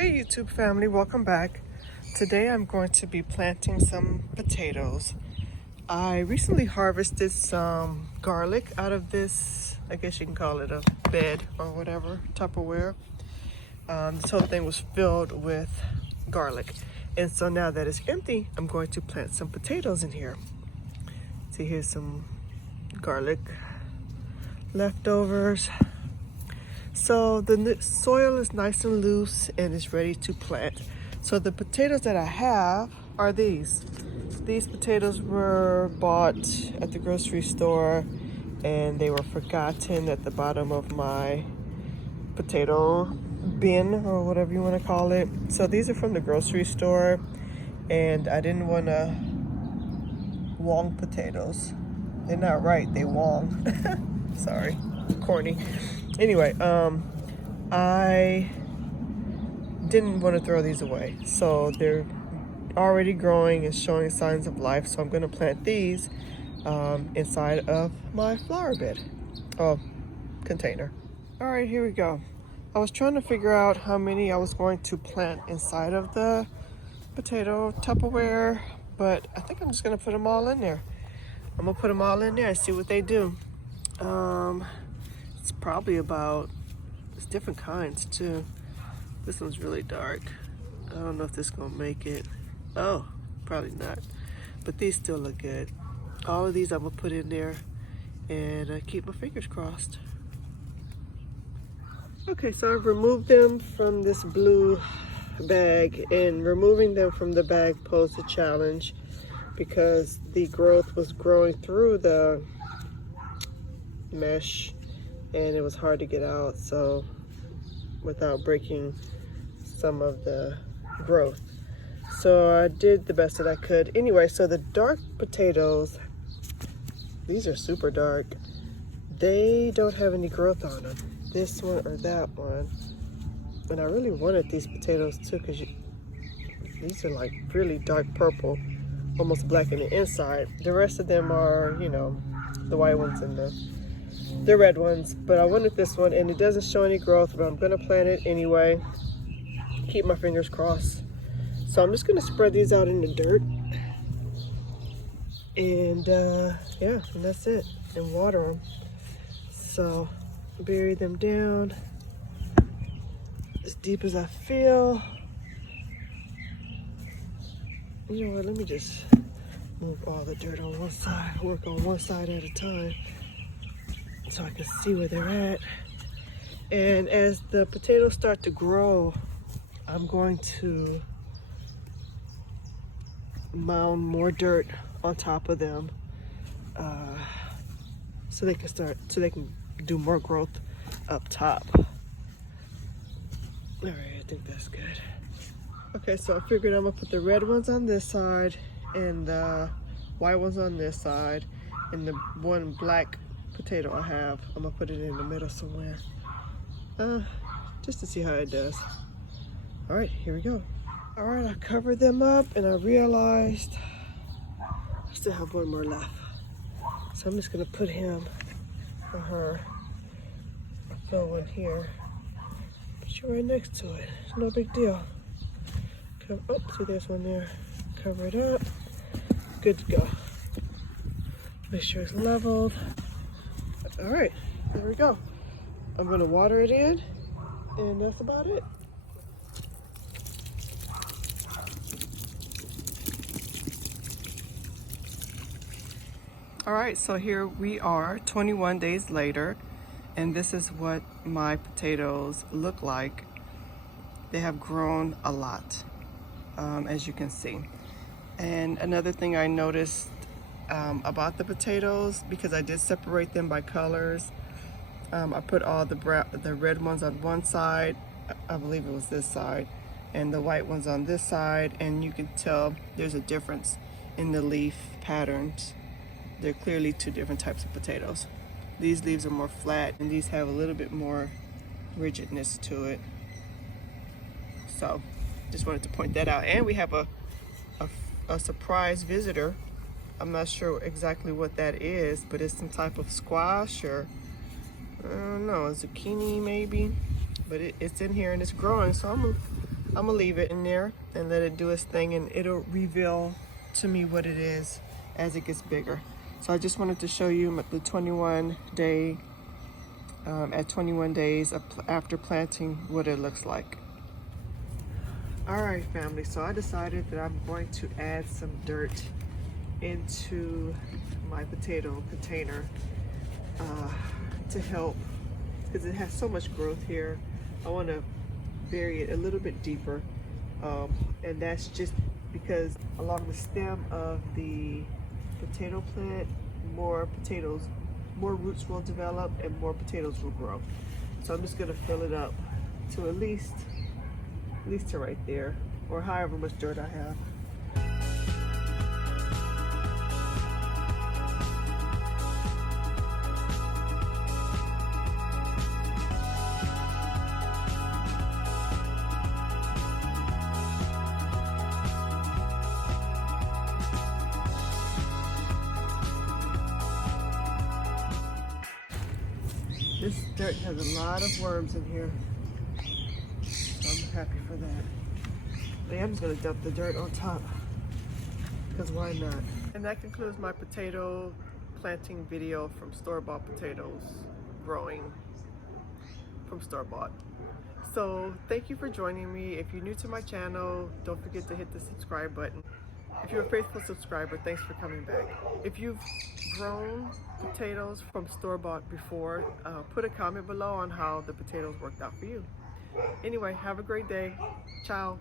Hey YouTube family, welcome back. Today I'm going to be planting some potatoes. I recently harvested some garlic out of this, I guess you can call it a bed or whatever, Tupperware. This whole thing was filled with garlic. And so now that it's empty, I'm going to plant some potatoes in here. See, here's some garlic leftovers. So the soil is nice and loose and it's ready to plant. So the potatoes that I have are these. These potatoes were bought at the grocery store and they were forgotten at the bottom of my potato bin or whatever you want to call it. So these are from the grocery store and I didn't want to wong potatoes. They're not right, they wong. Sorry, corny. Anyway, I didn't want to throw these away. So they're already growing and showing signs of life. So I'm going to plant these inside of my flower bed. Container. All right, here we go. I was trying to figure out how many I was going to plant inside of the potato Tupperware, but I think I'm just going to put them all in there. I'm going to put them all in there and see what they do. It's probably about, it's different kinds too. This one's really dark. I don't know if this is gonna make it. Oh, probably not. But these still look good. All of these I'm gonna put in there and keep my fingers crossed. Okay, so I've removed them from this blue bag, and removing them from the bag posed a challenge because the growth was growing through the mesh and it was hard to get out, so without breaking some of the growth. So I did the best that I could. Anyway, so the dark potatoes, these are super dark. They don't have any growth on them. This one or that one. And I really wanted these potatoes too because these are like really dark purple, almost black in the inside. The rest of them are, you know, the white ones and the red ones, but I wanted this one and it doesn't show any growth, but I'm gonna plant it anyway. Keep my fingers crossed. So I'm just gonna spread these out in the dirt and yeah, and that's it, and water them. So bury them down as deep as I feel. You know what, let me just move all the dirt on one side, work on one side at a time, so I can see where they're at. And as the potatoes start to grow, I'm going to mound more dirt on top of them so they can do more growth up top. All right, I think that's good. Okay, so I figured I'm gonna put the red ones on this side and the white ones on this side, and the one black potato I have, I'm gonna put it in the middle somewhere, just to see how it does. All right, here we go. All right, I covered them up and I realized I still have one more left. So I'm just gonna put him or her, I'll throw one here, put you right next to it, it's no big deal. Oh, see, there's one there. Cover it up, good to go. Make sure it's leveled. All right, there we go. I'm gonna water it in, and that's about it. All right, so here we are 21 days later, and this is what my potatoes look like. They have grown a lot, as you can see. And another thing I noticed about the potatoes, because I did separate them by colors, I put all the red ones on one side, I believe it was this side, and the white ones on this side, and you can tell there's a difference in the leaf patterns. They're clearly two different types of potatoes. These leaves are more flat and these have a little bit more rigidness to it. So just wanted to point that out. And we have a surprise visitor. I'm not sure exactly what that is, but it's some type of squash or I don't know, a zucchini maybe. But it's in here and it's growing, so I'm gonna I'm gonna leave it in there and let it do its thing, and it'll reveal to me what it is as it gets bigger. So I just wanted to show you the 21 day, at 21 days after planting, what it looks like. All right, family, so I decided that I'm going to add some dirt into my potato container to help, because it has so much growth here. I want to bury it a little bit deeper, and that's just because along the stem of the potato plant, more roots will develop and more potatoes will grow. So I'm just going to fill it up to at least to right there, or however much dirt I have. This dirt has a lot of worms in here, so I'm happy for that. But I'm just gonna dump the dirt on top, because why not? And that concludes my potato planting video from store-bought potatoes, growing from store-bought. So thank you for joining me. If you're new to my channel, don't forget to hit the subscribe button. If you're a faithful subscriber, thanks for coming back. If you've grown potatoes from store-bought before, put a comment below on how the potatoes worked out for you. Anyway, have a great day. Ciao.